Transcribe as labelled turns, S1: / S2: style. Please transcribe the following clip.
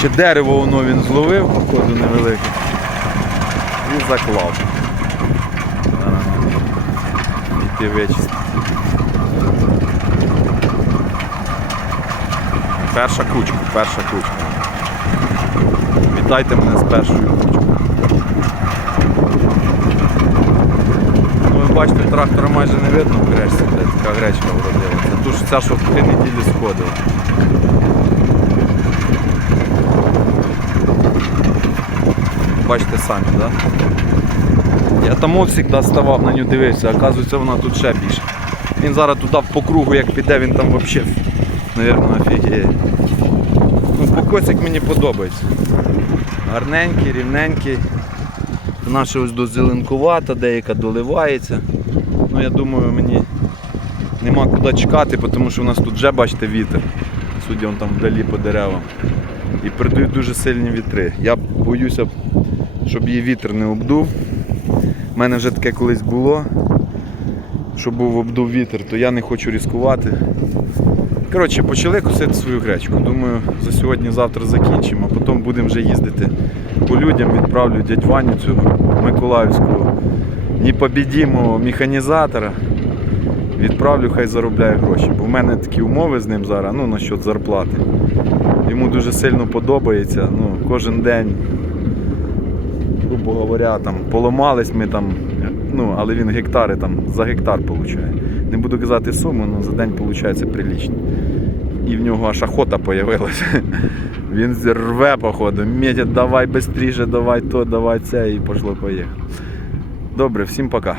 S1: Чи дерево воно він зловив, походу невелике. І заклав. Треба вичистити. Перша кучка, перша кучка. Вітайте мене з першою кучкою. Ну, ви бачите, трактора майже не видно в гречці, така гречка вродила. Це ту ж ця, що в три неділі сходила. Бачите самі? Да? Я там завжди ставав на нього дивився, оказується вона тут ще більше. Він зараз туди по кругу як піде, він там взагалі, мабуть, офігіє. Ну, покосик мені подобається. Гарненький, рівненький. Наша ось дозеленкувата, деяка доливається. Ну я думаю, мені нема куди чекати, тому що у нас тут вже бачите вітер. Судя он там вдалі по деревам. І передають дуже сильні вітри. Я боюся, щоб її вітер не обдув. У мене вже таке колись було, що був обдув вітер, то я не хочу ризикувати. Коротше, почали косити свою гречку. Думаю, за сьогодні-завтра закінчимо, а потім будемо вже їздити по людям, відправлю дядь Ваню цього Миколаївського непобідімого механізатора. Відправлю, хай заробляє гроші. Бо в мене такі умови з ним зараз, ну насчет зарплати. Йому дуже сильно подобається. Ну, кожен день, грубо говоря, там поламались ми там, ну, але він гектари там за гектар получає. Не буду казати суму, але за день виходить прилічно. І в нього аж охота появилася. Він рве, походу. Медя, давай швидше, давай то, давай це і пошло поїхало. Добре, всім пока.